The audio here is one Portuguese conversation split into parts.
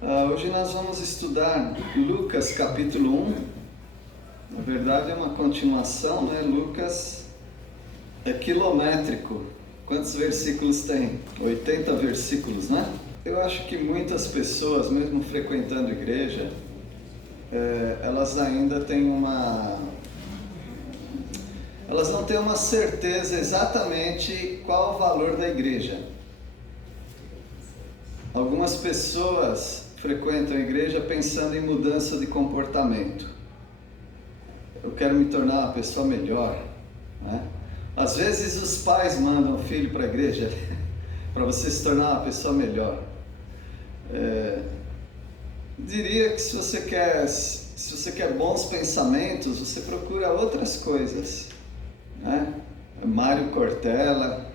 Hoje nós vamos estudar Lucas capítulo 1. Na verdade é uma continuação, né? Lucas é quilométrico. Quantos versículos tem? 80 versículos, né? Eu acho que muitas pessoas, mesmo frequentando igreja, elas ainda têm elas não têm uma certeza exatamente qual o valor da igreja. Algumas pessoas frequentam a igreja pensando em mudança de comportamento. Eu quero me tornar uma pessoa melhor, né? Às vezes os pais mandam o filho para a igreja para você se tornar uma pessoa melhor. Diria que se você quer bons pensamentos, você procura outras coisas, né? Mário Cortella.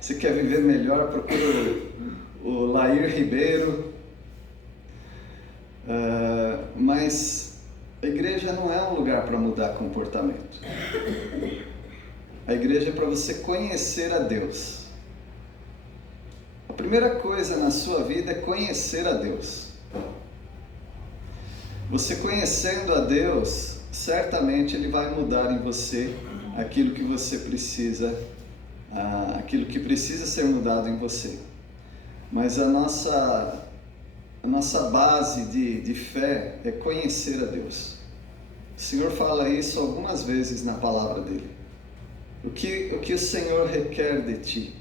Se quer viver melhor, procura o Lair Ribeiro. Mas a igreja não é um lugar para mudar comportamento. A igreja é para você conhecer a Deus. A primeira coisa na sua vida é conhecer a Deus. Você conhecendo a Deus, certamente Ele vai mudar em você aquilo que você precisa, aquilo que precisa ser mudado em você. Mas a nossa base de fé é conhecer a Deus. O Senhor fala isso algumas vezes na palavra dele. O que o Senhor requer de ti?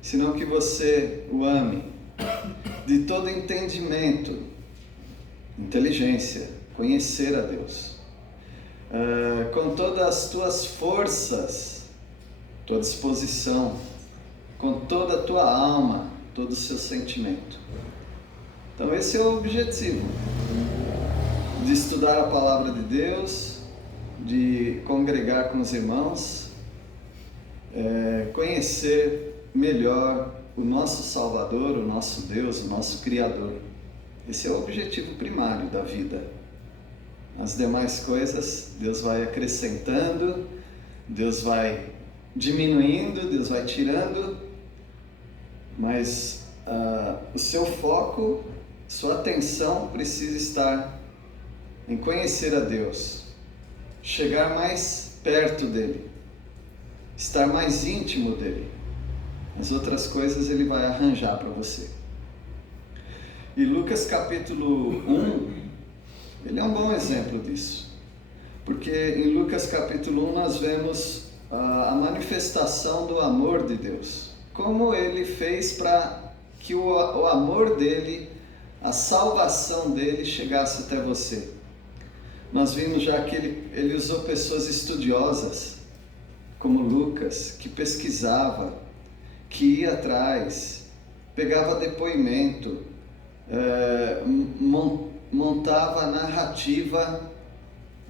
Senão que você o ame de todo entendimento, inteligência, conhecer a Deus, com todas as tuas forças, tua disposição, com toda a tua alma, todo o seu sentimento. Então esse é o objetivo de estudar a palavra de Deus, de congregar com os irmãos, conhecer melhor o nosso Salvador, o nosso Deus, o nosso Criador. Esse é o objetivo primário da vida. As demais coisas, Deus vai acrescentando, Deus vai diminuindo, Deus vai tirando, mas o seu foco, sua atenção precisa estar em conhecer a Deus, chegar mais perto dele, estar mais íntimo dele. As outras coisas ele vai arranjar para você. E Lucas capítulo 1, ele é um bom exemplo disso. Porque em Lucas capítulo 1 nós vemos a manifestação do amor de Deus. Como ele fez para que o amor dele, a salvação dele chegasse até você. Nós vimos já que ele usou pessoas estudiosas, como Lucas, que pesquisava, que ia atrás, pegava depoimento, montava a narrativa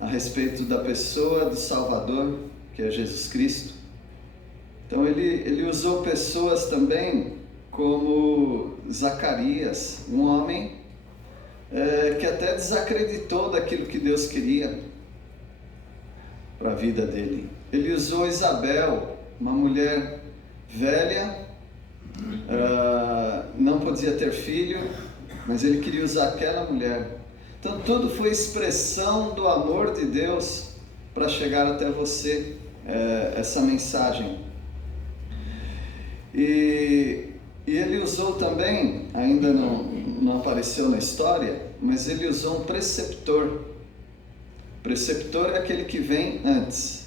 a respeito da pessoa do Salvador, que é Jesus Cristo. Então ele usou pessoas também como Zacarias, um homem que até desacreditou daquilo que Deus queria para a vida dele. Ele usou Isabel, uma mulher velha, não podia ter filho, mas ele queria usar aquela mulher. Então tudo foi expressão do amor de Deus para chegar até você, essa mensagem. E ele usou também, ainda não apareceu na história, mas ele usou um preceptor. Preceptor é aquele que vem antes.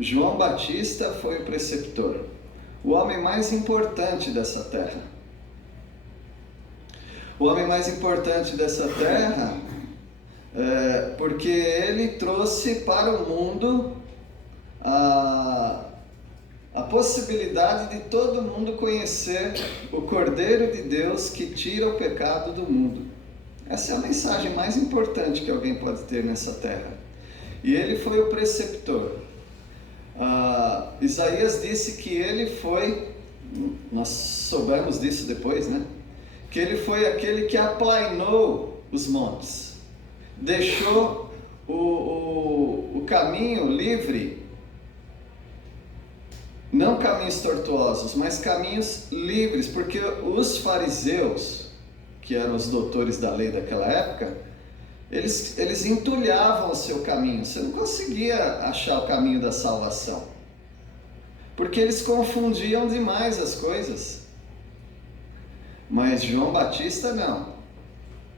João Batista foi o preceptor, o homem mais importante dessa terra. O homem mais importante dessa terra, porque ele trouxe para o mundo a possibilidade de todo mundo conhecer o Cordeiro de Deus que tira o pecado do mundo. Essa é a mensagem mais importante que alguém pode ter nessa terra. E ele foi o preceptor. Isaías disse que ele foi, nós soubemos disso depois, né? Que ele foi aquele que aplainou os montes, deixou o caminho livre Não caminhos tortuosos, mas caminhos livres, porque os fariseus, que eram os doutores da lei daquela época, eles entulhavam o seu caminho. Você não conseguia achar o caminho da salvação, porque eles confundiam demais as coisas. Mas João Batista não.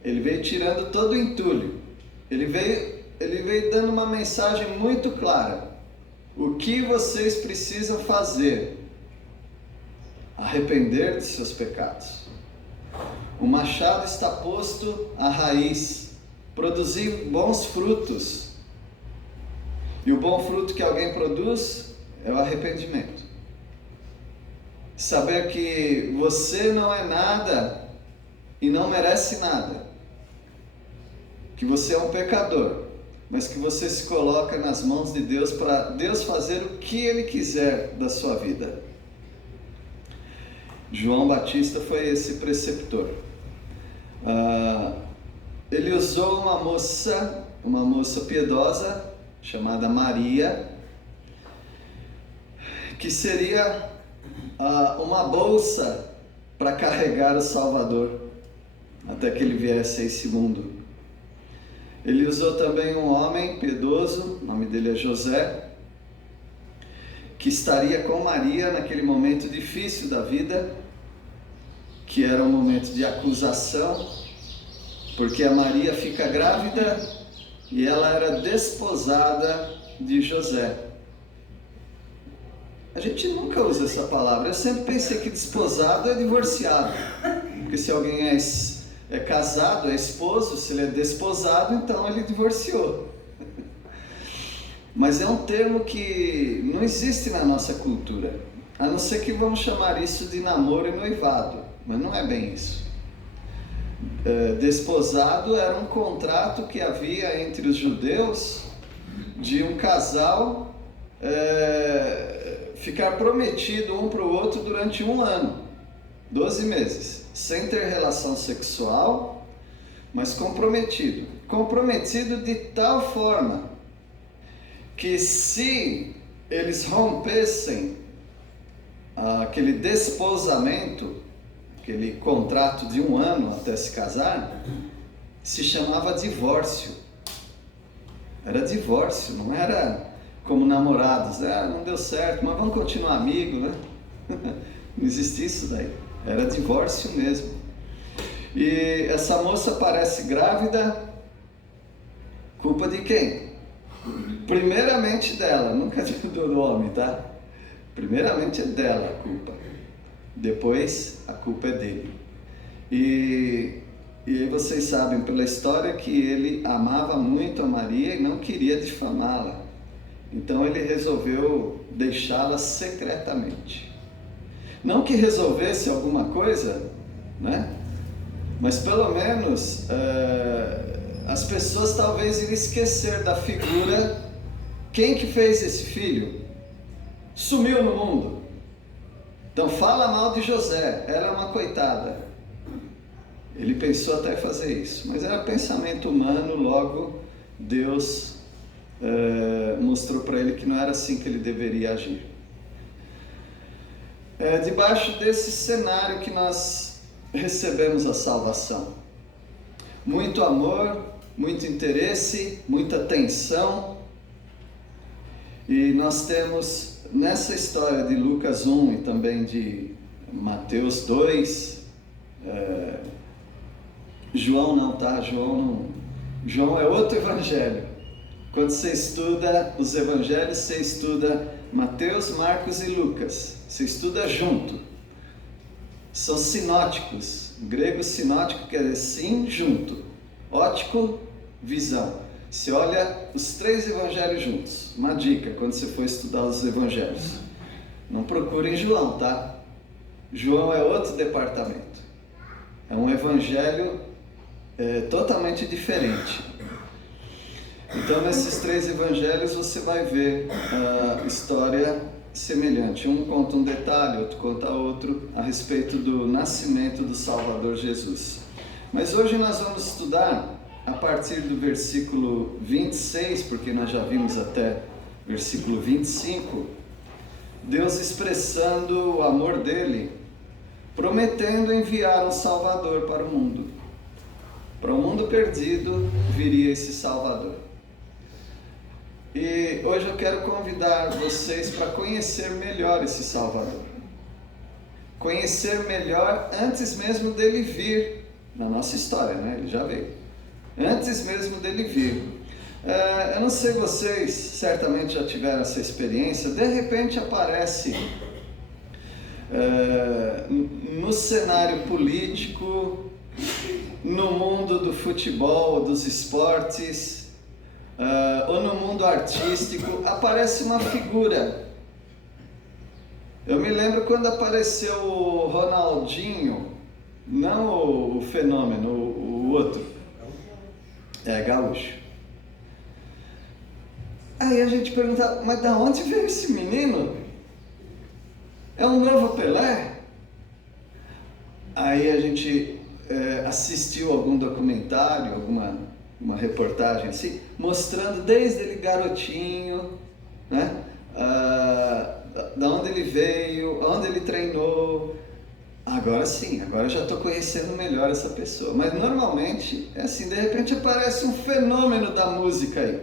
Ele veio tirando todo o entulho. Ele veio dando uma mensagem muito clara. O que vocês precisam fazer? Arrepender de seus pecados. O machado está posto à raiz, produzir bons frutos. E o bom fruto que alguém produz é o arrependimento. Saber que você não é nada e não merece nada. Que você é um pecador, mas que você se coloca nas mãos de Deus para Deus fazer o que Ele quiser da sua vida. João Batista foi esse preceptor. Ele usou uma moça piedosa, chamada Maria, que seria uma bolsa para carregar o Salvador, até que ele viesse a esse mundo. Ele usou também um homem piedoso, o nome dele é José, que estaria com Maria naquele momento difícil da vida, que era um momento de acusação, porque a Maria fica grávida e ela era desposada de José. A gente nunca usa essa palavra. Eu sempre pensei que desposado é divorciado, porque se alguém é casado, é esposo, se ele é desposado, então ele divorciou. Mas é um termo que não existe na nossa cultura, a não ser que vamos chamar isso de namoro e noivado, mas não é bem isso. Desposado era um contrato que havia entre os judeus de um casal ficar prometido um para o outro durante 1 ano, 12 meses, sem ter relação sexual, mas comprometido. Comprometido de tal forma que se eles rompessem aquele desposamento, aquele contrato de 1 ano até se casar, se chamava divórcio. Era divórcio, não era como namorados, não deu certo, mas vamos continuar amigos, né? Não existia isso daí, era divórcio mesmo. E essa moça parece grávida, culpa de quem? Primeiramente dela, nunca do homem, tá? Primeiramente é dela a culpa, depois a culpa é dele. E vocês sabem pela história que ele amava muito a Maria e não queria difamá-la. Então ele resolveu deixá-la secretamente. Não que resolvesse alguma coisa, né? Mas pelo menos as pessoas talvez iriam esquecer da figura. Quem que fez esse filho? Sumiu no mundo. Então fala mal de José, era uma coitada. Ele pensou até fazer isso, mas era pensamento humano, logo Deus mostrou para ele que não era assim que ele deveria agir. Debaixo desse cenário que nós recebemos a salvação. Muito amor, muito interesse, muita atenção. E nós temos nessa história de Lucas 1 e também de Mateus 2, João não, tá? João é outro evangelho. Quando você estuda os evangelhos, você estuda Mateus, Marcos e Lucas. Você estuda junto. São sinóticos. O grego sinótico quer dizer sim, junto. Ótico, visão. Você olha os 3 evangelhos juntos. Uma dica quando você for estudar os evangelhos. Não procurem João, tá? João é outro departamento. É um evangelho totalmente diferente. Então, nesses 3 evangelhos você vai ver a história semelhante. Um conta um detalhe, outro conta outro, a respeito do nascimento do Salvador Jesus. Mas hoje nós vamos estudar a partir do versículo 26, porque nós já vimos até versículo 25, Deus expressando o amor dele, prometendo enviar um Salvador para o mundo. Para o mundo perdido viria esse Salvador. E hoje eu quero convidar vocês para conhecer melhor esse Salvador. Conhecer melhor antes mesmo dele vir na nossa história, né? Ele já veio. Antes mesmo dele vir. Eu não sei, vocês certamente já tiveram essa experiência. De repente aparece no cenário político, no mundo do futebol, dos esportes, ou no mundo artístico, aparece uma figura. Eu me lembro quando apareceu o Ronaldinho, não o fenômeno, o outro, gaúcho. Aí a gente pergunta, mas da onde veio esse menino? É um novo Pelé? Aí a gente assistiu algum documentário, uma reportagem assim, mostrando desde ele garotinho, né? Da onde ele veio, onde ele treinou. Agora sim, agora eu já estou conhecendo melhor essa pessoa. Mas normalmente é assim, de repente aparece um fenômeno da música aí.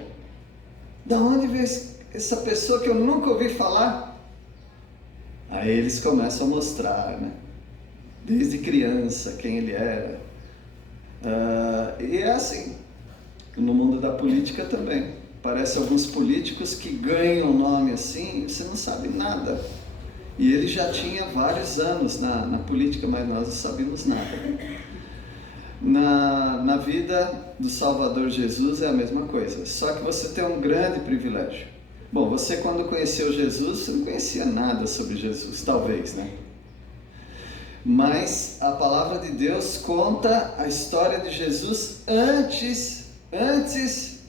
Da onde veio essa pessoa que eu nunca ouvi falar? Aí eles começam a mostrar, né? Desde criança, quem ele era. E é assim, no mundo da política também. Parece alguns políticos que ganham nome assim, você não sabe nada. E ele já tinha vários anos na política, mas nós não sabíamos nada. Na vida do Salvador Jesus é a mesma coisa, só que você tem um grande privilégio. Bom, você quando conheceu Jesus, você não conhecia nada sobre Jesus, talvez, né? Mas a palavra de Deus conta a história de Jesus antes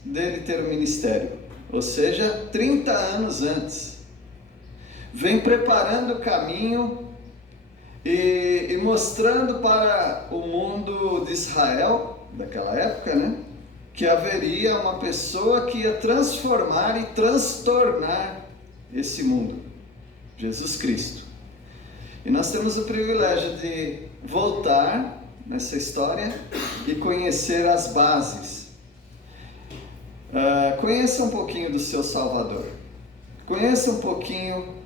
dele ter o ministério, ou seja, 30 anos antes. Vem preparando o caminho e mostrando para o mundo de Israel, daquela época, né, que haveria uma pessoa que ia transformar e transtornar esse mundo, Jesus Cristo. E nós temos o privilégio de voltar nessa história e conhecer as bases. Conheça um pouquinho do seu Salvador. Conheça um pouquinho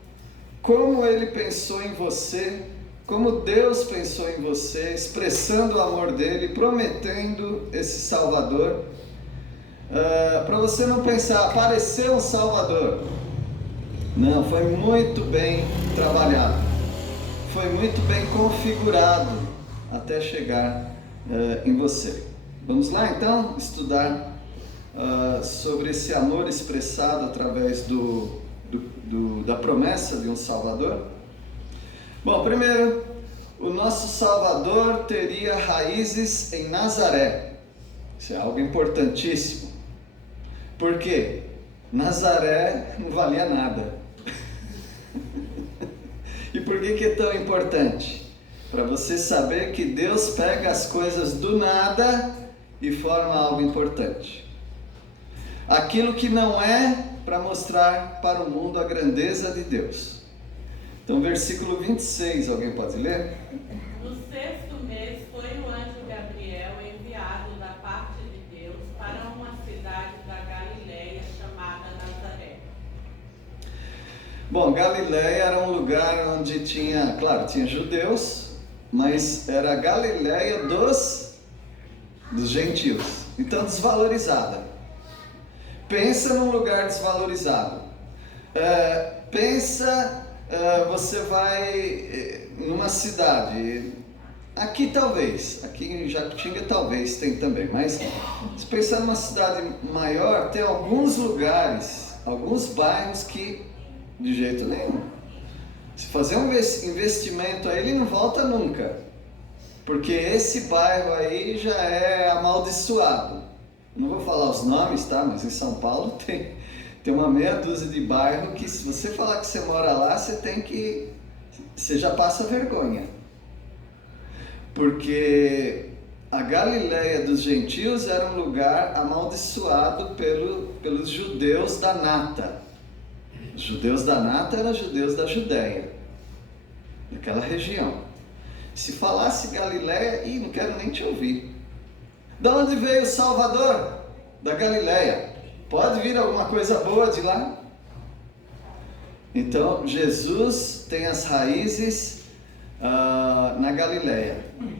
como ele pensou em você, como Deus pensou em você, expressando o amor dele, prometendo esse Salvador. Para você não pensar, apareceu um Salvador. Não, foi muito bem trabalhado. Foi muito bem configurado até chegar em você. Vamos lá então estudar sobre esse amor expressado através da promessa de um Salvador. Bom, primeiro, o nosso Salvador teria raízes em Nazaré. Isso é algo importantíssimo. Por quê? Nazaré não valia nada. E por que é tão importante? Para você saber que Deus pega as coisas do nada e forma algo importante. Aquilo que não é, para mostrar para o mundo a grandeza de Deus. Então, versículo 26, alguém pode ler? No 6º mês foi o anjo Gabriel enviado da parte de Deus para uma cidade da Galileia chamada Nazaré. Bom, Galileia era um lugar onde tinha judeus, mas era a Galileia dos gentios, então desvalorizada. Pensa num lugar desvalorizado. Você vai numa cidade, aqui talvez, aqui em Jacutinga talvez tem também, mas se pensar numa cidade maior, tem alguns lugares, alguns bairros que de jeito nenhum. Se fazer um investimento aí, ele não volta nunca, porque esse bairro aí já é amaldiçoado. Não vou falar os nomes, tá? Mas em São Paulo tem uma meia dúzia de bairros que, se você falar que você mora lá, você já passa vergonha. Porque a Galileia dos gentios era um lugar amaldiçoado pelos judeus da nata. Os judeus da Nata eram judeus da Judéia, daquela região. Se falasse Galileia, não quero nem te ouvir. De onde veio o Salvador? Da Galileia. Pode vir alguma coisa boa de lá? Então, Jesus tem as raízes na Galileia.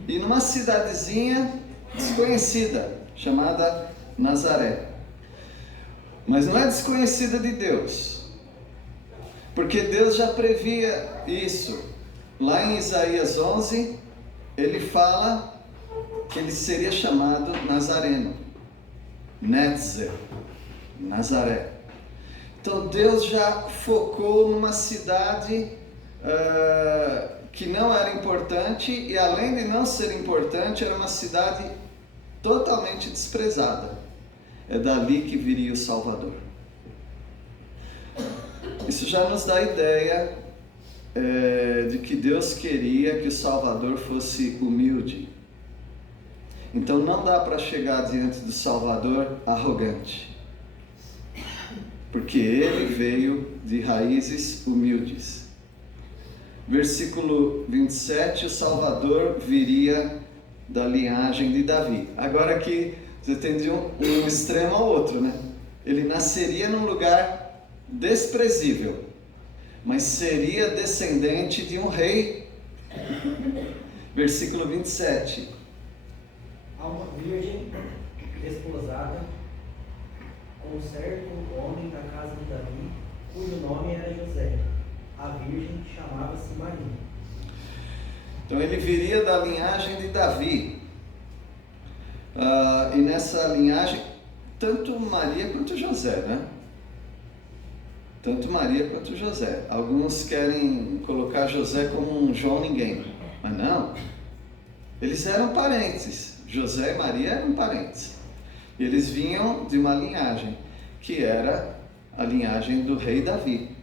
E numa cidadezinha desconhecida, chamada Nazaré. Mas não é desconhecida de Deus. Porque Deus já previa isso. Lá em Isaías 11, ele fala que ele seria chamado Nazareno. Netzer, Nazaré. Então Deus já focou numa cidade que não era importante, e além de não ser importante, era uma cidade totalmente desprezada. É dali que viria o Salvador. Isso já nos dá ideia de que Deus queria que o Salvador fosse humilde. Então não dá para chegar diante do Salvador arrogante, porque ele veio de raízes humildes. Versículo 27, o Salvador viria da linhagem de Davi. Agora aqui você tem de um extremo ao outro, né? Ele nasceria num lugar desprezível, mas seria descendente de um rei. Versículo 27. A uma virgem desposada com um certo homem da casa de Davi, cujo nome era José. A virgem chamava-se Maria. Então ele viria da linhagem de Davi. E nessa linhagem, tanto Maria quanto José, né? Tanto Maria quanto José. Alguns querem colocar José como um João ninguém, mas não. Eles eram parentes. José e Maria eram parentes. E eles vinham de uma linhagem, que era a linhagem do rei Davi.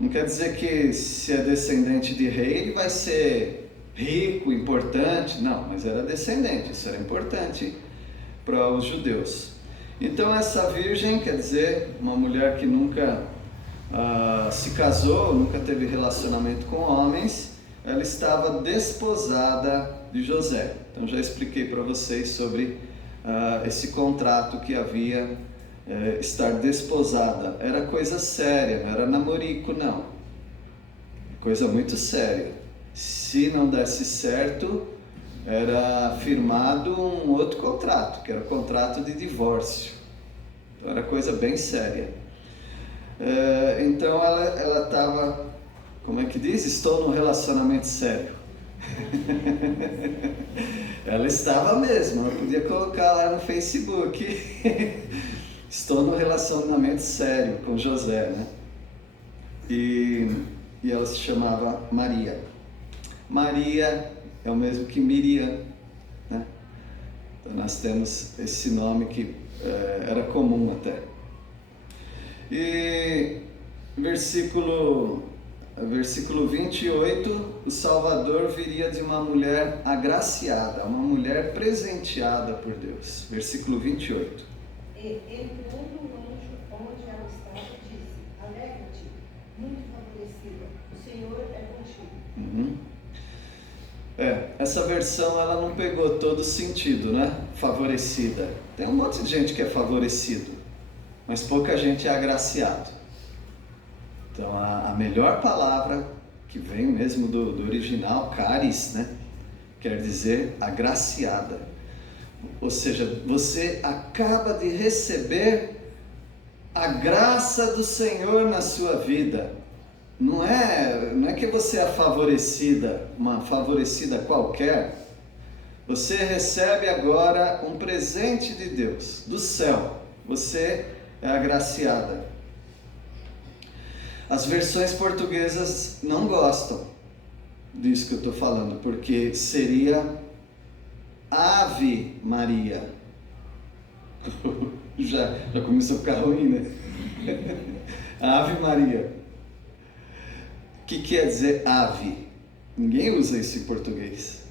Não quer dizer que se é descendente de rei, ele vai ser rico, importante. Não, mas era descendente, isso era importante para os judeus. Então essa virgem, quer dizer, uma mulher que nunca se casou, nunca teve relacionamento com homens, ela estava desposada de José. Então já expliquei para vocês sobre esse contrato que havia, estar desposada. Era coisa séria, não era namorico não, coisa muito séria. Se não desse certo, era firmado um outro contrato, que era o contrato de divórcio. Então era coisa bem séria. Então ela estava, como é que diz? Estou num relacionamento sério. Ela estava mesmo, ela podia colocar lá no Facebook. Estou num relacionamento sério com José, né? E ela se chamava Maria. Maria é o mesmo que Miriam, né? Então nós temos esse nome que era comum até. E versículo 28, o Salvador viria de uma mulher agraciada, uma mulher presenteada por Deus. Versículo 28. E entrando o anjo onde ela estava, disse: Alegra-te, muito favorecida, o Senhor é contigo. Essa versão ela não pegou todo o sentido, né? Favorecida. Tem um monte de gente que é favorecido, mas pouca gente é agraciado. Então a melhor palavra, que vem mesmo do original, caris, né? Quer dizer agraciada. Ou seja, você acaba de receber a graça do Senhor na sua vida. Não é que você é favorecida, uma favorecida qualquer. Você recebe agora um presente de Deus, do céu. Você é agraciada. As versões portuguesas não gostam disso que eu estou falando, porque seria Ave Maria. já começou a ficar ruim, né? Ave Maria. O que quer dizer ave? Ninguém usa isso em português.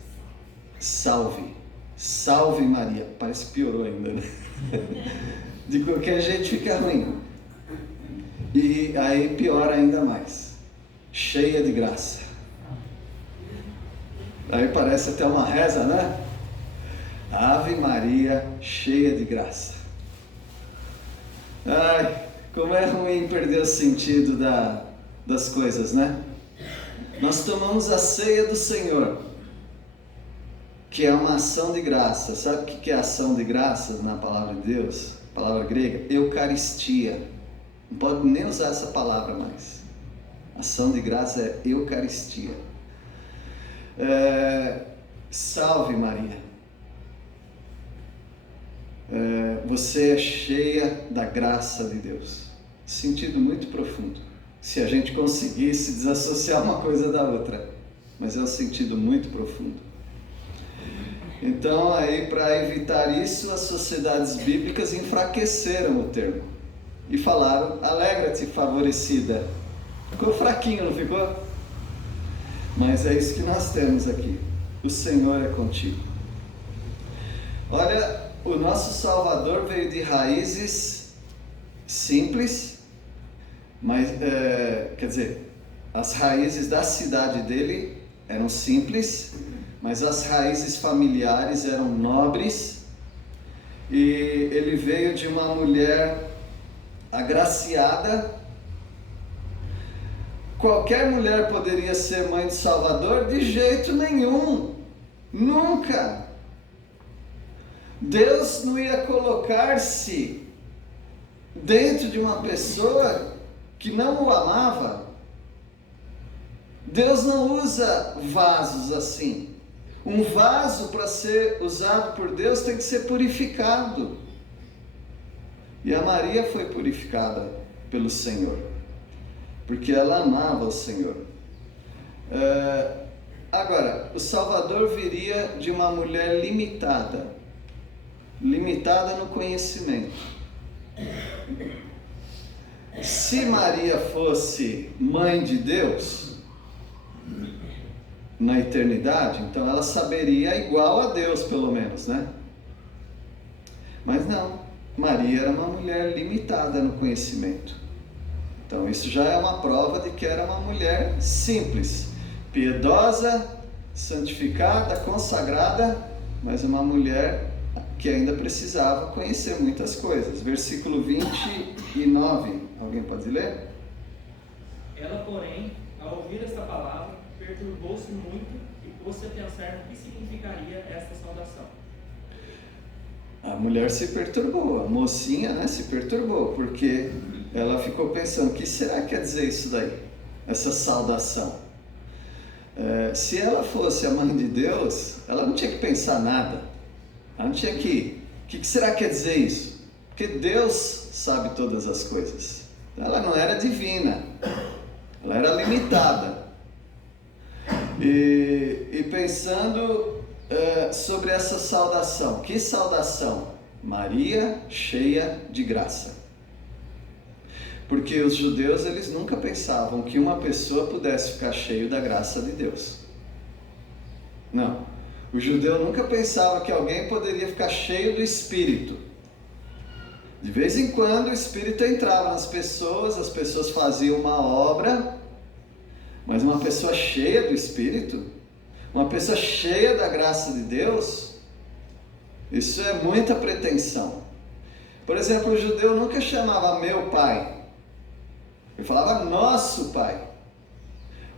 Salve. Salve Maria. Parece que piorou ainda, né? De qualquer jeito fica ruim. E aí pior ainda mais, cheia de graça. Aí parece até uma reza, né? Ave Maria, cheia de graça. Ai, como é ruim perder o sentido das coisas, né? Nós tomamos a ceia do Senhor, que é uma ação de graça. Sabe o que é ação de graça na palavra de Deus? Palavra grega, Eucaristia. Não pode nem usar essa palavra mais. Ação de graça é Eucaristia. Salve Maria. Você é cheia da graça de Deus. Sentido muito profundo. Se a gente conseguisse desassociar uma coisa da outra, mas é um sentido muito profundo. Então, aí, para evitar isso, as sociedades bíblicas enfraqueceram o termo e falaram: alegra-te, favorecida. Ficou fraquinho, não ficou? Mas é isso que nós temos aqui. O Senhor é contigo. Olha, o nosso Salvador veio de raízes simples, mas, quer dizer, as raízes da cidade dele eram simples, mas as raízes familiares eram nobres, e ele veio de uma mulher agraciada. Qualquer mulher poderia ser mãe de Salvador? De jeito nenhum, nunca. Deus não ia colocar-se dentro de uma pessoa que não o amava. Deus não usa vasos assim. Um vaso, para ser usado por Deus, tem que ser purificado. E a Maria foi purificada pelo Senhor, porque ela amava o Senhor. Agora, o Salvador viria de uma mulher limitada no conhecimento. Se Maria fosse mãe de Deus na eternidade, então ela saberia igual a Deus, pelo menos, né? Mas não, Maria era uma mulher limitada no conhecimento. Então isso já é uma prova de que era uma mulher simples, piedosa, santificada, consagrada, mas uma mulher que ainda precisava conhecer muitas coisas. Versículo 29, alguém pode ler? Ela, porém, ao ouvir esta palavra, perturbou-se muito e pôs-se a pensar no que significaria esta saudação. A mulher se perturbou, a mocinha, né, se perturbou, porque ela ficou pensando: o que será que quer dizer isso daí? Essa saudação. Se ela fosse a mãe de Deus, ela não tinha que pensar nada. Ela não tinha que... O que será que quer dizer isso? Porque Deus sabe todas as coisas. Ela não era divina, ela era limitada. E pensando sobre essa saudação. Que saudação? Maria, cheia de graça. Porque os judeus, eles nunca pensavam que uma pessoa pudesse ficar cheio da graça de Deus. Não. O judeu nunca pensava que alguém poderia ficar cheio do Espírito. De vez em quando o Espírito entrava nas pessoas, as pessoas faziam uma obra, mas uma pessoa cheia do Espírito, uma pessoa cheia da graça de Deus, isso é muita pretensão. Por exemplo, o judeu nunca chamava meu pai, ele falava nosso pai.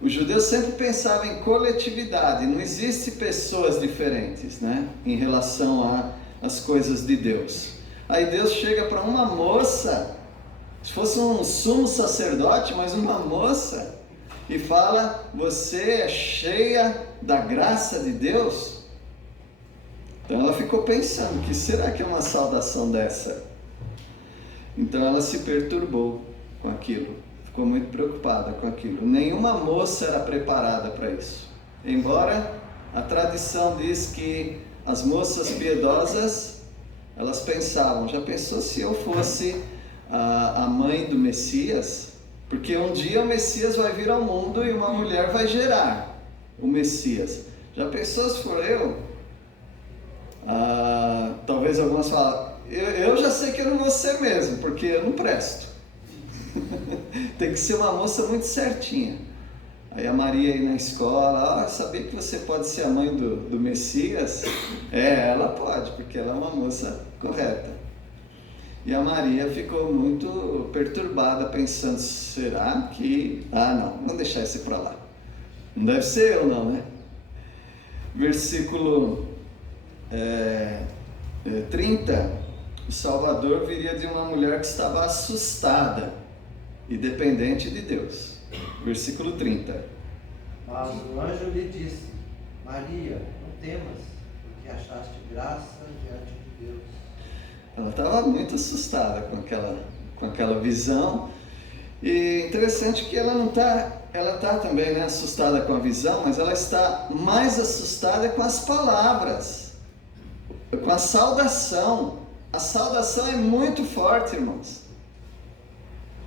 O judeu sempre pensava em coletividade, não existe pessoas diferentes, né, em relação às coisas de Deus. Aí Deus chega para uma moça, se fosse um sumo sacerdote, mas uma moça, e fala: você é cheia da graça de Deus? Então ela ficou pensando: que será que é uma saudação dessa? Então ela se perturbou com aquilo, ficou muito preocupada com aquilo. Nenhuma moça era preparada para isso, embora a tradição diz que as moças piedosas, elas pensavam: já pensou se eu fosse a mãe do Messias? Porque um dia o Messias vai vir ao mundo e uma mulher vai gerar o Messias. Já pensou se for eu? Talvez algumas falem: eu já sei que eu não vou ser mesmo, porque eu não presto. Tem que ser uma moça muito certinha. Aí a Maria aí na escola, sabia que você pode ser a mãe do Messias? Ela pode, porque ela é uma moça correta. E a Maria ficou muito perturbada, pensando, será que... não, vamos deixar esse para lá. Não deve ser eu não, né? Versículo 30, o Salvador viria de uma mulher que estava assustada e dependente de Deus. Versículo 30. Mas o anjo lhe disse: Maria, não temas, porque achaste graça diante de Deus. Ela estava muito assustada com aquela visão. E interessante que ela está também, né, assustada com a visão, mas ela está mais assustada com as palavras, com a saudação. A saudação é muito forte, irmãos.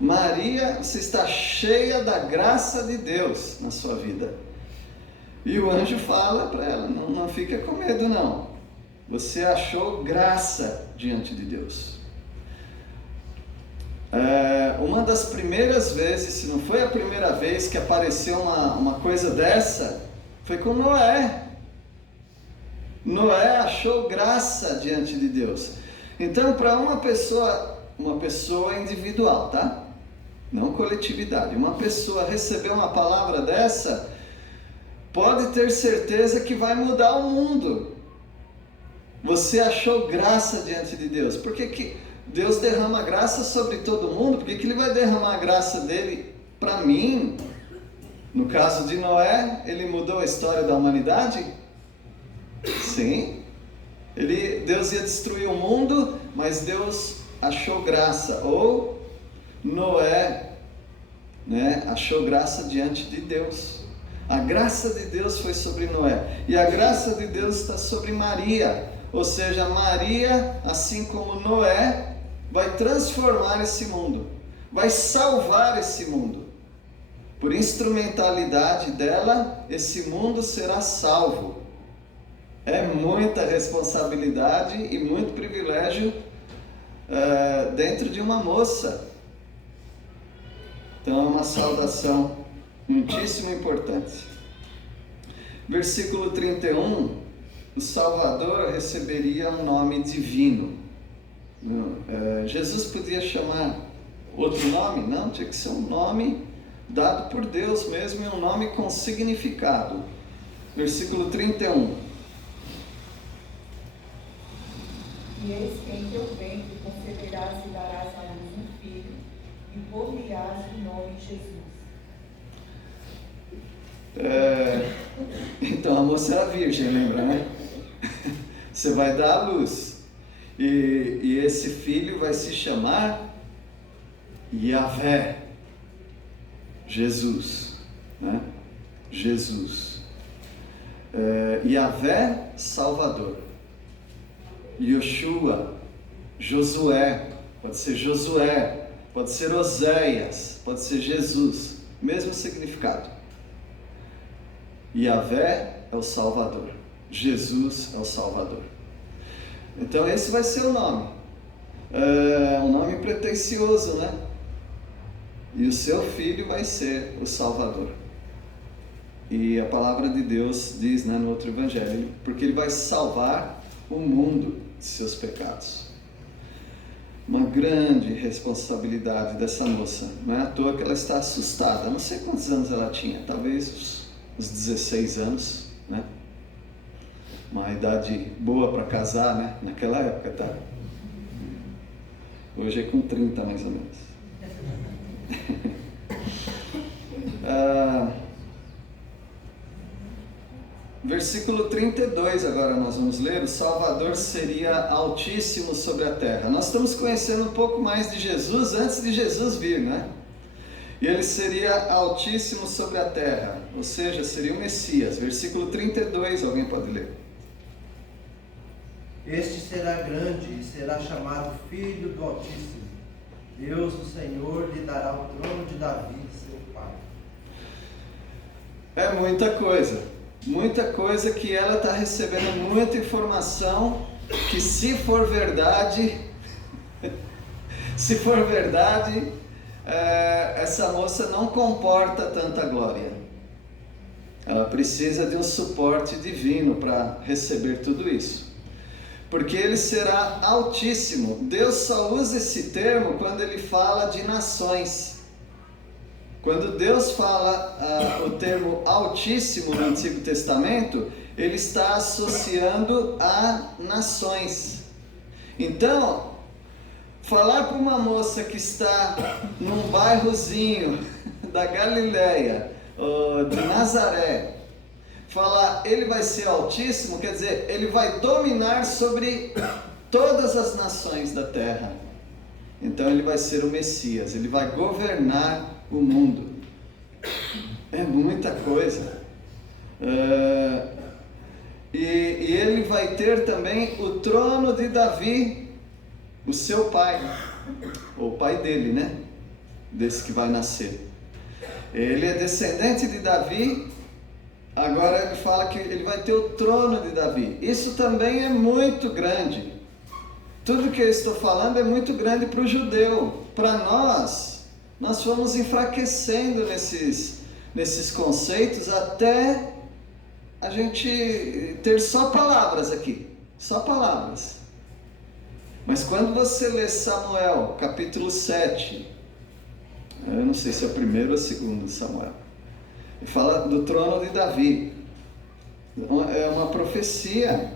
Maria, você está cheia da graça de Deus na sua vida. E o anjo fala para ela, não fica com medo não. Você achou graça diante de Deus. Uma das primeiras vezes, se não foi a primeira vez que apareceu uma coisa dessa, foi com Noé. Noé achou graça diante de Deus. Então, para uma pessoa individual, tá? Não coletividade. Uma pessoa receber uma palavra dessa, pode ter certeza que vai mudar o mundo. Você achou graça diante de Deus. Por que Deus derrama graça sobre todo mundo? Por que Ele vai derramar a graça dele para mim? No caso de Noé, ele mudou a história da humanidade? Sim. Deus ia destruir o mundo, mas Deus achou graça. Ou Noé, né, achou graça diante de Deus. A graça de Deus foi sobre Noé. E a graça de Deus está sobre Maria. Ou seja, Maria, assim como Noé, vai transformar esse mundo. Vai salvar esse mundo. Por instrumentalidade dela, esse mundo será salvo. É muita responsabilidade e muito privilégio dentro de uma moça. Então é uma saudação muitíssimo importante. Versículo 31, o Salvador receberia um nome divino. Jesus podia chamar outro nome? Não, tinha que ser um nome dado por Deus mesmo, e um nome com significado. Versículo 31. E eis que em teu ventre conceberás e darás à luz um filho, e por-lhe-ás o nome Jesus. Então a moça era virgem, lembra, né? Você vai dar à luz, e esse filho vai se chamar Yahvé, Jesus, né? Jesus. Yahvé, Salvador. Yoshua, Josué, pode ser Josué, pode ser Oséias, pode ser Jesus, mesmo significado. Yahvé é o Salvador, Jesus é o Salvador. Então esse vai ser o nome. Um nome pretensioso, né? E o seu filho vai ser o Salvador. E a palavra de Deus diz, né, no outro evangelho, porque ele vai salvar o mundo de seus pecados. Uma grande responsabilidade dessa moça. Não é à toa que ela está assustada. Não sei quantos anos ela tinha, talvez uns 16 anos, né? Uma idade boa para casar, né? Naquela época, tá? Hoje é com 30 mais ou menos. Versículo 32 agora nós vamos ler. O Salvador seria altíssimo sobre a terra. Nós estamos conhecendo um pouco mais de Jesus antes de Jesus vir, né? E ele seria altíssimo sobre a terra, ou seja, seria o Messias. Versículo 32, alguém pode ler? Este será grande e será chamado Filho do Altíssimo. Deus, o Senhor, lhe dará o trono de Davi, seu pai. É muita coisa que ela está recebendo, muita informação que, se for verdade, essa moça não comporta tanta glória. Ela precisa de um suporte divino para receber tudo isso. Porque ele será altíssimo. Deus só usa esse termo quando ele fala de nações. Quando Deus fala o termo altíssimo no Antigo Testamento, ele está associando a nações. Então, falar para uma moça que está num bairrozinho da Galileia, de Nazaré, falar ele vai ser altíssimo, quer dizer, ele vai dominar sobre todas as nações da terra. Então ele vai ser o Messias, ele vai governar o mundo. É muita coisa. E ele vai ter também o trono de Davi, o seu pai, ou o pai dele, né? Desse que vai nascer. Ele é descendente de Davi. Agora ele fala que ele vai ter o trono de Davi. Isso também é muito grande. Tudo que eu estou falando é muito grande para o judeu. Para nós fomos enfraquecendo nesses conceitos até a gente ter só palavras aqui. Só palavras. Mas quando você lê Samuel, capítulo 7, eu não sei se é o primeiro ou o segundo de Samuel, ele fala do trono de Davi. É uma profecia.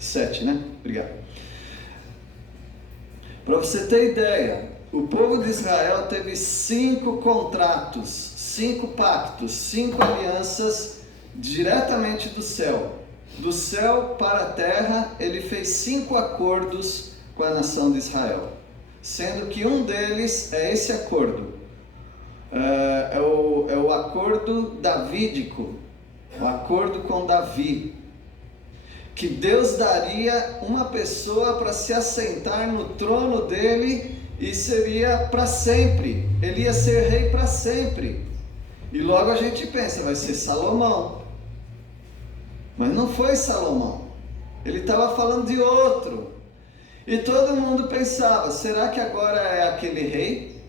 7, né? Obrigado. Para você ter ideia, o povo de Israel teve 5 contratos, 5 pactos, 5 alianças diretamente do céu. Do céu para a terra, ele fez 5 acordos com a nação de Israel. Sendo que um deles é esse acordo. É o acordo davídico, o acordo com Davi, que Deus daria uma pessoa para se assentar no trono dele e seria para sempre, ele ia ser rei para sempre. E logo a gente pensa, vai ser Salomão. Mas não foi Salomão, ele estava falando de outro. E todo mundo pensava, será que agora é aquele rei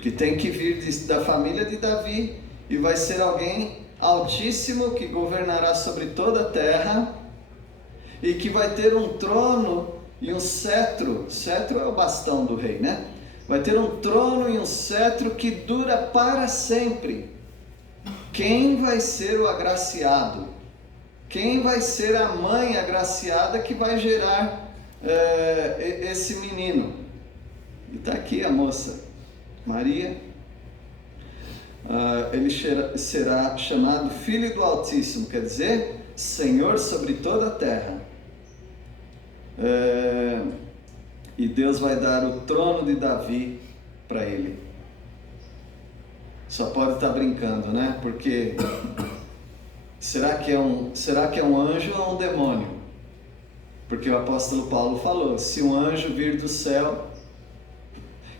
que tem que vir da família de Davi e vai ser alguém altíssimo que governará sobre toda a terra e que vai ter um trono e um cetro? Cetro é o bastão do rei, né? Vai ter um trono e um cetro que dura para sempre. Quem vai ser o agraciado? Quem vai ser a mãe agraciada que vai gerar esse menino? E está aqui a moça, Maria. Ele será chamado Filho do Altíssimo, quer dizer, Senhor sobre toda a terra. E Deus vai dar o trono de Davi para ele. Só pode estar brincando, né? Porque será que é um anjo ou um demônio? Porque o apóstolo Paulo falou, se um anjo vir do céu,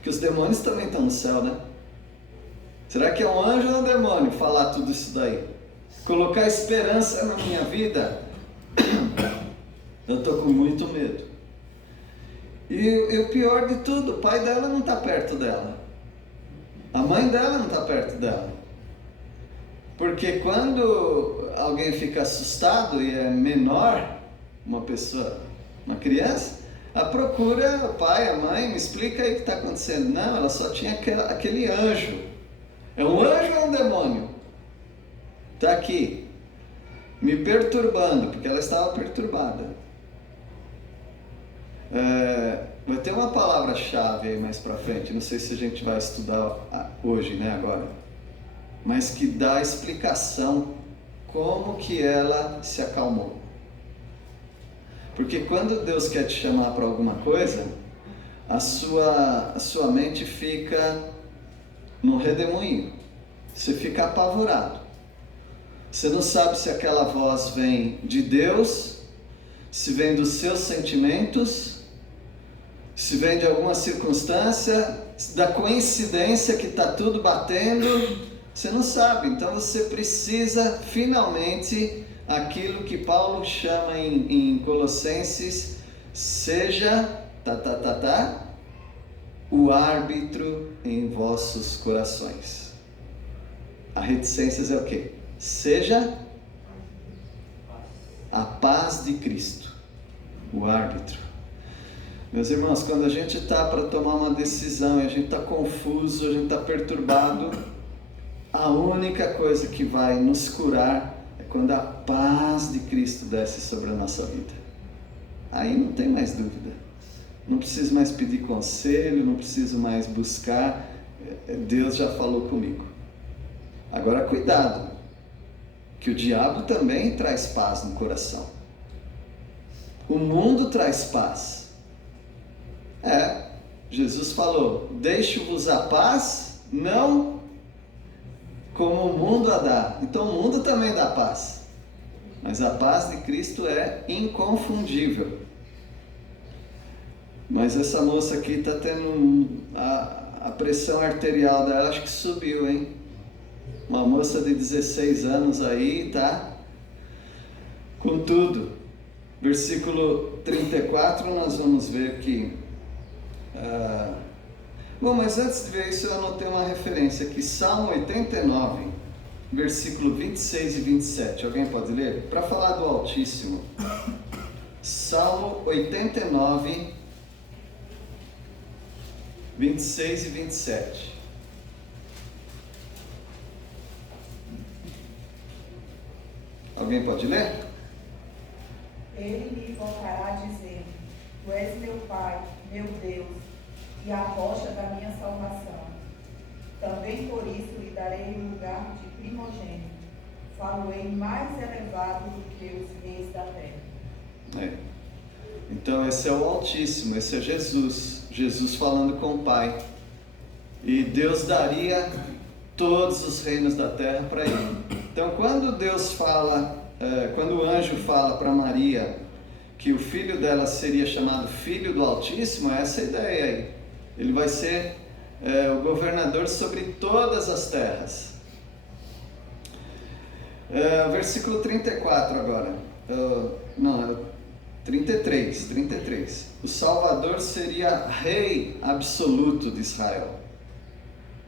que os demônios também estão no céu, né? Será que é um anjo ou um demônio falar tudo isso daí? Colocar esperança na minha vida? Eu estou com muito medo. E o pior de tudo, o pai dela não está perto dela. A mãe dela não está perto dela. Porque quando alguém fica assustado e é menor, uma criança, a procura o pai, a mãe, me explica aí o que está acontecendo. Não, ela só tinha aquele anjo. É um anjo ou é um demônio? Está aqui, me perturbando, porque ela estava perturbada. Vai ter uma palavra-chave aí mais para frente, não sei se a gente vai estudar hoje, né, agora, mas que dá a explicação como que ela se acalmou. Porque quando Deus quer te chamar para alguma coisa, a sua mente fica no redemoinho, você fica apavorado. Você não sabe se aquela voz vem de Deus, se vem dos seus sentimentos, se vem de alguma circunstância, da coincidência que está tudo batendo, você não sabe. Então você precisa finalmente aquilo que Paulo chama em Colossenses, seja o árbitro em vossos corações. A reticências é o quê? Seja a paz de Cristo, o árbitro. Meus irmãos, quando a gente está para tomar uma decisão e a gente está confuso, a gente está perturbado, a única coisa que vai nos curar é quando a paz de Cristo desce sobre a nossa vida. Aí não tem mais dúvida. Não preciso mais pedir conselho, não preciso mais buscar. Deus já falou comigo. Agora cuidado, que o diabo também traz paz no coração. O mundo traz paz. Jesus falou, deixo-vos a paz, não como o mundo a dá. Então o mundo também dá paz. Mas a paz de Cristo é inconfundível. Mas essa moça aqui está tendo a pressão arterial dela, acho que subiu, hein? Uma moça de 16 anos aí, tá? Com tudo. Versículo 34, nós vamos ver que... Bom, mas antes de ver isso, eu anotei uma referência aqui. Salmo 89, versículo 26 e 27. Alguém pode ler? Para falar do Altíssimo. Salmo 89, 26 e 27. Alguém pode ler? Ele me invocará dizendo, Tu és meu Pai, meu Deus, e a rocha da minha salvação. Também por isso lhe darei o lugar de primogênito. Falo-ei mais elevado do que os reis da terra. Então esse é o Altíssimo, esse é Jesus. Jesus falando com o Pai. E Deus daria todos os reinos da terra para ele. Então quando Deus fala, quando o anjo fala para Maria que o filho dela seria chamado Filho do Altíssimo, é essa a ideia aí. Ele vai ser o governador sobre todas as terras. Versículo 34 agora. 33. O Salvador seria Rei absoluto de Israel.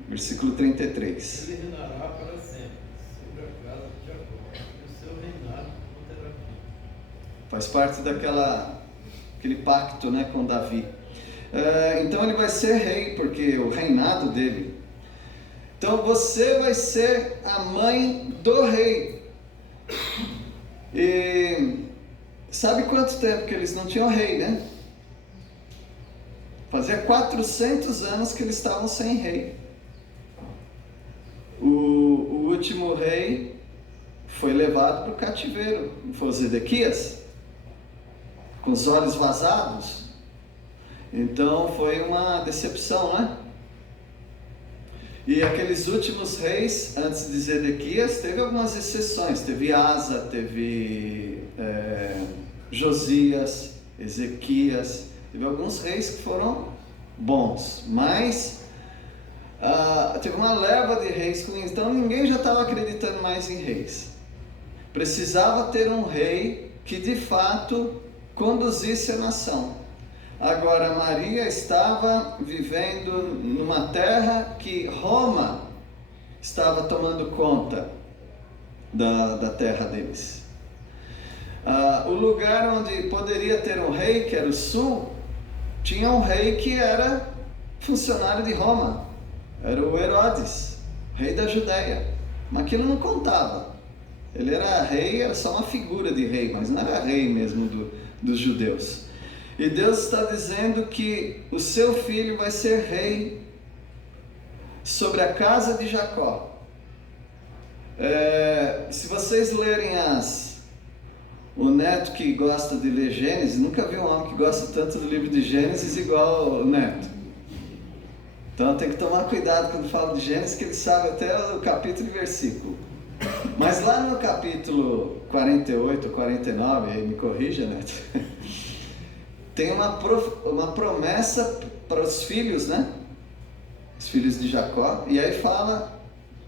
Versículo 33. Ele reinará para sempre sobre a casa de Jacó, e o seu reinado não terá fim. Faz parte aquele pacto, né, com Davi. Então ele vai ser rei, porque o reinado dele. Então você vai ser a mãe do rei. E sabe quanto tempo que eles não tinham rei, né? Fazia 400 anos que eles estavam sem rei. O último rei foi levado para o cativeiro. Foi o Zedequias, com os olhos vazados. Então foi uma decepção, né? E aqueles últimos reis, antes de Zedequias, teve algumas exceções. Teve Asa, teve Josias, Ezequias. Teve alguns reis que foram bons, mas teve uma leva de reis ruins. Então ninguém já estava acreditando mais em reis. Precisava ter um rei que de fato conduzisse a nação. Agora, Maria estava vivendo numa terra que Roma estava tomando conta da terra deles. O lugar onde poderia ter um rei, que era o sul, tinha um rei que era funcionário de Roma. Era o Herodes, rei da Judéia. Mas aquilo não contava. Ele era rei, era só uma figura de rei, mas não era rei mesmo dos judeus. E Deus está dizendo que o seu filho vai ser rei sobre a casa de Jacó. Se vocês lerem o neto que gosta de ler Gênesis, nunca vi um homem que gosta tanto do livro de Gênesis igual o neto. Então tem que tomar cuidado quando fala de Gênesis, que ele sabe até o capítulo e versículo. Mas lá no capítulo 48, 49, aí me corrija, neto, tem uma promessa para os filhos, né? Os filhos de Jacó. E aí fala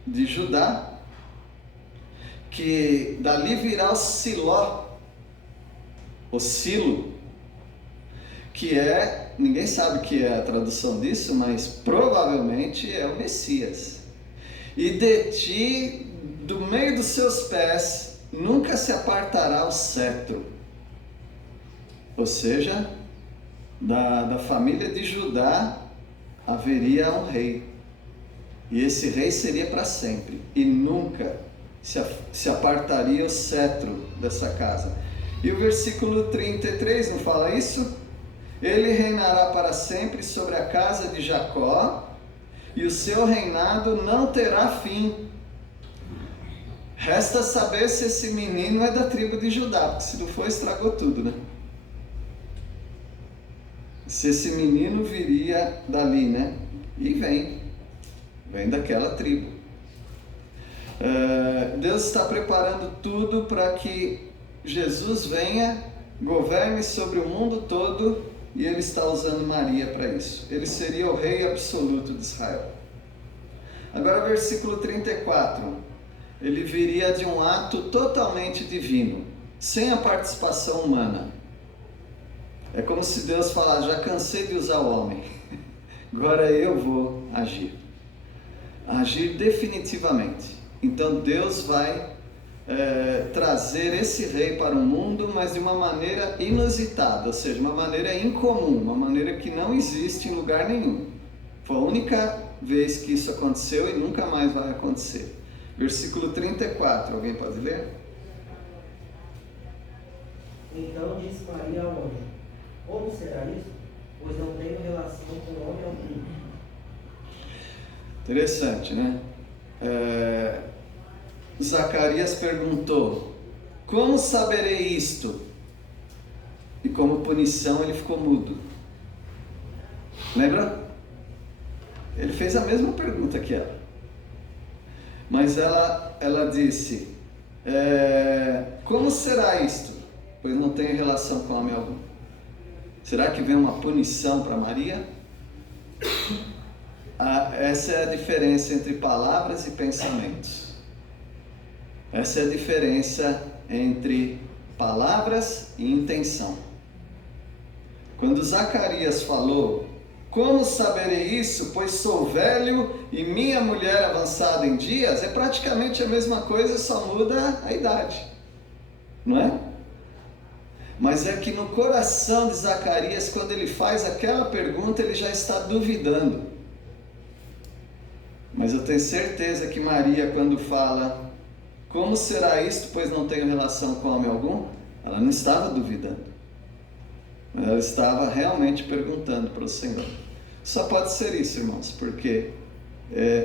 de Judá, que dali virá o Siló, o Silo, que é ninguém sabe o que é a tradução disso, mas provavelmente é o Messias. E de ti, do meio dos seus pés, nunca se apartará o cetro. Ou seja, da família de Judá haveria um rei. E esse rei seria para sempre. E nunca se apartaria o cetro dessa casa. E o versículo 33 não fala isso? Ele reinará para sempre sobre a casa de Jacó, e o seu reinado não terá fim. Resta saber se esse menino é da tribo de Judá, porque se não for, estragou tudo, né? Se esse menino viria dali, né? E vem daquela tribo. Deus está preparando tudo para que Jesus venha, governe sobre o mundo todo, e Ele está usando Maria para isso. Ele seria o rei absoluto de Israel. Agora, versículo 34. Ele viria de um ato totalmente divino, sem a participação humana. É como se Deus falasse: já cansei de usar o homem, agora eu vou agir definitivamente. Então Deus vai trazer esse rei para o mundo, mas de uma maneira inusitada, ou seja, uma maneira incomum, uma maneira que não existe em lugar nenhum. Foi a única vez que isso aconteceu e nunca mais vai acontecer. Versículo 34, alguém pode ler? Então disse Maria ao anjo: como será isso? Pois não tenho relação com homem algum. Interessante, né? Zacarias perguntou: como saberei isto? E como punição ele ficou mudo. Lembra? Ele fez a mesma pergunta que ela. Mas ela disse: como será isto? Pois não tenho relação com homem algum. Será que vem uma punição para Maria? Essa é a diferença entre palavras e pensamentos. Essa é a diferença entre palavras e intenção. Quando Zacarias falou: como saberei isso, pois sou velho e minha mulher avançada em dias, é praticamente a mesma coisa, só muda a idade, não é? Mas é que no coração de Zacarias, quando ele faz aquela pergunta, ele já está duvidando. Mas eu tenho certeza que Maria, quando fala: como será isto, pois não tenho relação com homem algum, ela não estava duvidando. Ela estava realmente perguntando para o Senhor. Só pode ser isso, irmãos, porque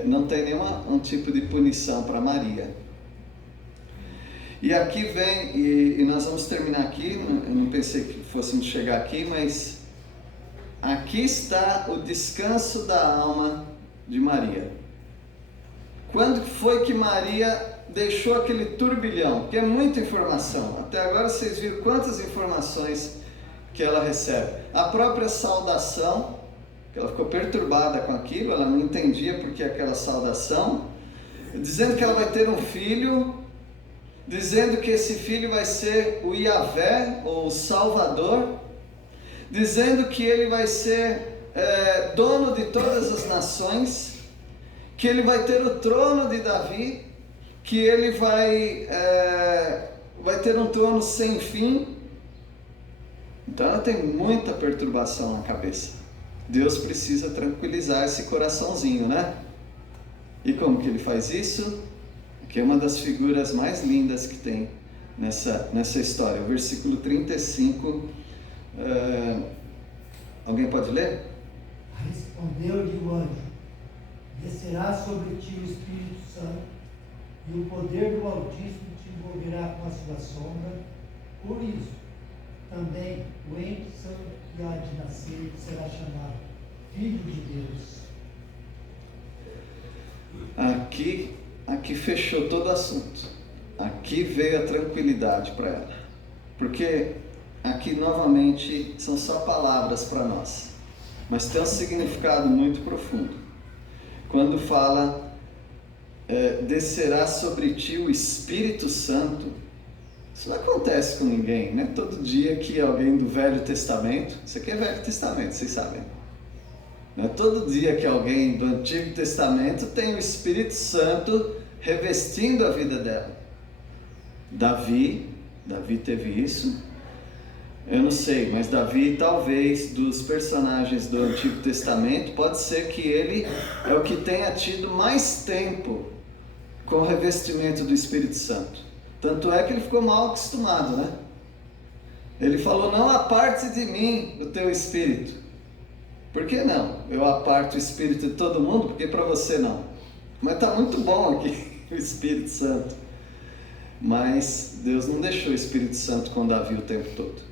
não tem nenhum tipo de punição para Maria. E aqui vem, e nós vamos terminar aqui, eu não pensei que fôssemos chegar aqui, mas aqui está o descanso da alma de Maria. Quando foi que Maria deixou aquele turbilhão? Que é muita informação. Até agora vocês viram quantas informações que ela recebe. A própria saudação, que ela ficou perturbada com aquilo, ela não entendia por que aquela saudação, dizendo que ela vai ter um filho, dizendo que esse filho vai ser o Yahvé, ou o Salvador, dizendo que ele vai ser dono de todas as nações, que ele vai ter o trono de Davi, que ele vai ter um trono sem fim. Então ela tem muita perturbação na cabeça. Deus precisa tranquilizar esse coraçãozinho, né? E como que ele faz isso? Que é uma das figuras mais lindas que tem nessa história. O versículo 35, alguém pode ler? Respondeu-lhe o anjo: descerá sobre ti o Espírito Santo, e o poder do Altíssimo te envolverá com a sua sombra. Por isso, também o ente santo que há de nascer será chamado Filho de Deus. Aqui fechou todo o assunto. Aqui veio a tranquilidade para ela. Porque aqui novamente são só palavras para nós, mas tem um significado muito profundo. Quando fala descerá sobre ti o Espírito Santo, Isso não acontece com ninguém, né? Todo dia que alguém do Velho Testamento, isso aqui é Velho Testamento, vocês sabem. Não é todo dia que alguém do Antigo Testamento tem o Espírito Santo revestindo a vida dela. Davi teve isso. Eu não sei, mas Davi, talvez, dos personagens do Antigo Testamento, pode ser que ele é o que tenha tido mais tempo com o revestimento do Espírito Santo. Tanto é que ele ficou mal acostumado, né? Ele falou, não aparte de mim o teu Espírito. Por que não? Eu aparto o Espírito de todo mundo, porque para você não. Mas está muito bom aqui o Espírito Santo. Mas Deus não deixou o Espírito Santo com Davi o tempo todo.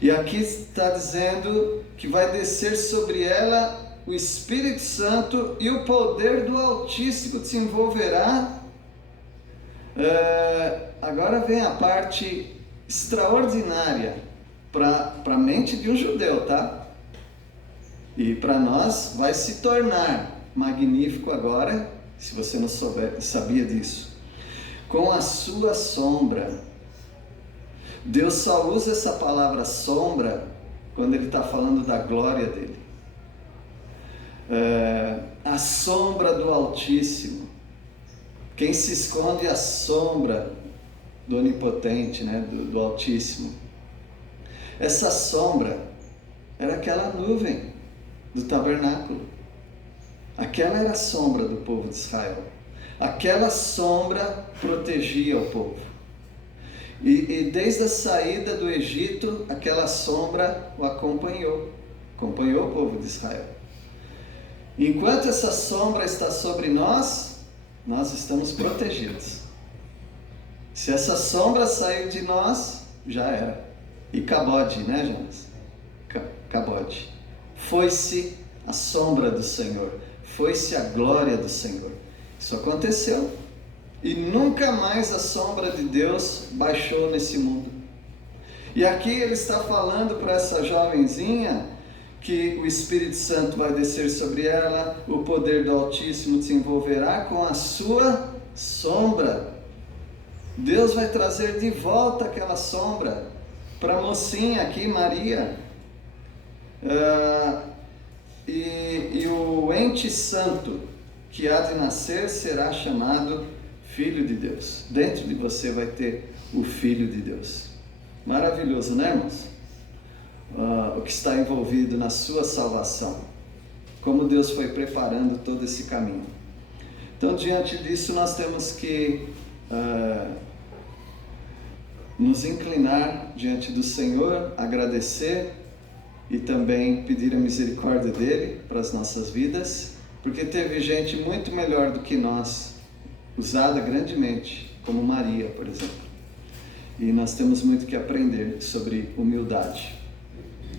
E aqui está dizendo que vai descer sobre ela o Espírito Santo e o poder do Altíssimo se envolverá. Agora vem a parte extraordinária para a mente de um judeu, tá? E para nós vai se tornar magnífico agora, se você não sabia disso. Com a sua sombra. Deus só usa essa palavra sombra quando Ele está falando da glória dEle. A sombra do Altíssimo. Quem se esconde à sombra do Onipotente, né? do Altíssimo. Essa sombra era aquela nuvem do tabernáculo. Aquela era a sombra do povo de Israel. Aquela sombra protegia o povo. E desde a saída do Egito, aquela sombra o acompanhou o povo de Israel. Enquanto essa sombra está sobre nós, nós estamos protegidos. Se essa sombra sair de nós, já era. E cabode, né, Jonas? Cabode. Foi-se a sombra do Senhor, foi-se a glória do Senhor. Isso aconteceu. E nunca mais a sombra de Deus baixou nesse mundo. E aqui ele está falando para essa jovenzinha que o Espírito Santo vai descer sobre ela, o poder do Altíssimo se envolverá com a sua sombra. Deus vai trazer de volta aquela sombra para a mocinha aqui, Maria. E o ente santo que há de nascer será chamado Filho de Deus. Dentro de você vai ter o Filho de Deus. Maravilhoso, né, irmãos? O que está envolvido na sua salvação. Como Deus foi preparando todo esse caminho. Então, diante disso, nós temos que nos inclinar diante do Senhor, agradecer e também pedir a misericórdia dEle para as nossas vidas, porque teve gente muito melhor do que nós, usada grandemente, como Maria, por exemplo. E nós temos muito que aprender sobre humildade.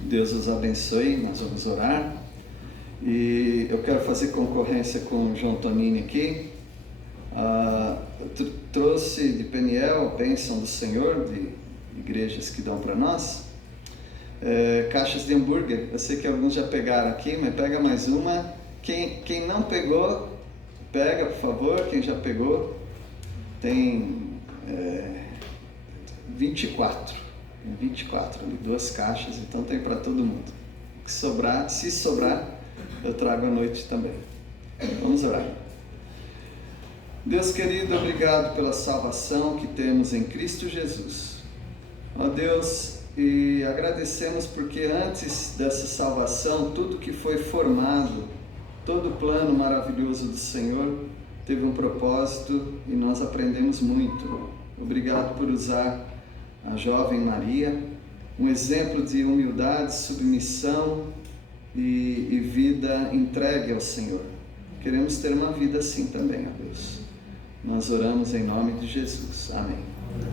Deus os abençoe, nós vamos orar. E eu quero fazer concorrência com o João Tonini aqui. Eu trouxe de Peniel a bênção do Senhor, de igrejas que dão para nós. Caixas de hambúrguer. Eu sei que alguns já pegaram aqui, mas pega mais uma. Quem não pegou, pega, por favor. Quem já pegou, tem 24 ali, 2 caixas, então tem para todo mundo. Se sobrar, eu trago à noite também. Vamos orar. Deus querido, obrigado pela salvação que temos em Cristo Jesus. Ó Deus, e agradecemos porque antes dessa salvação, tudo que foi formado, todo o plano maravilhoso do Senhor teve um propósito e nós aprendemos muito. Obrigado por usar a jovem Maria, um exemplo de humildade, submissão e vida entregue ao Senhor. Queremos ter uma vida assim também, ó Deus. Nós oramos em nome de Jesus. Amém.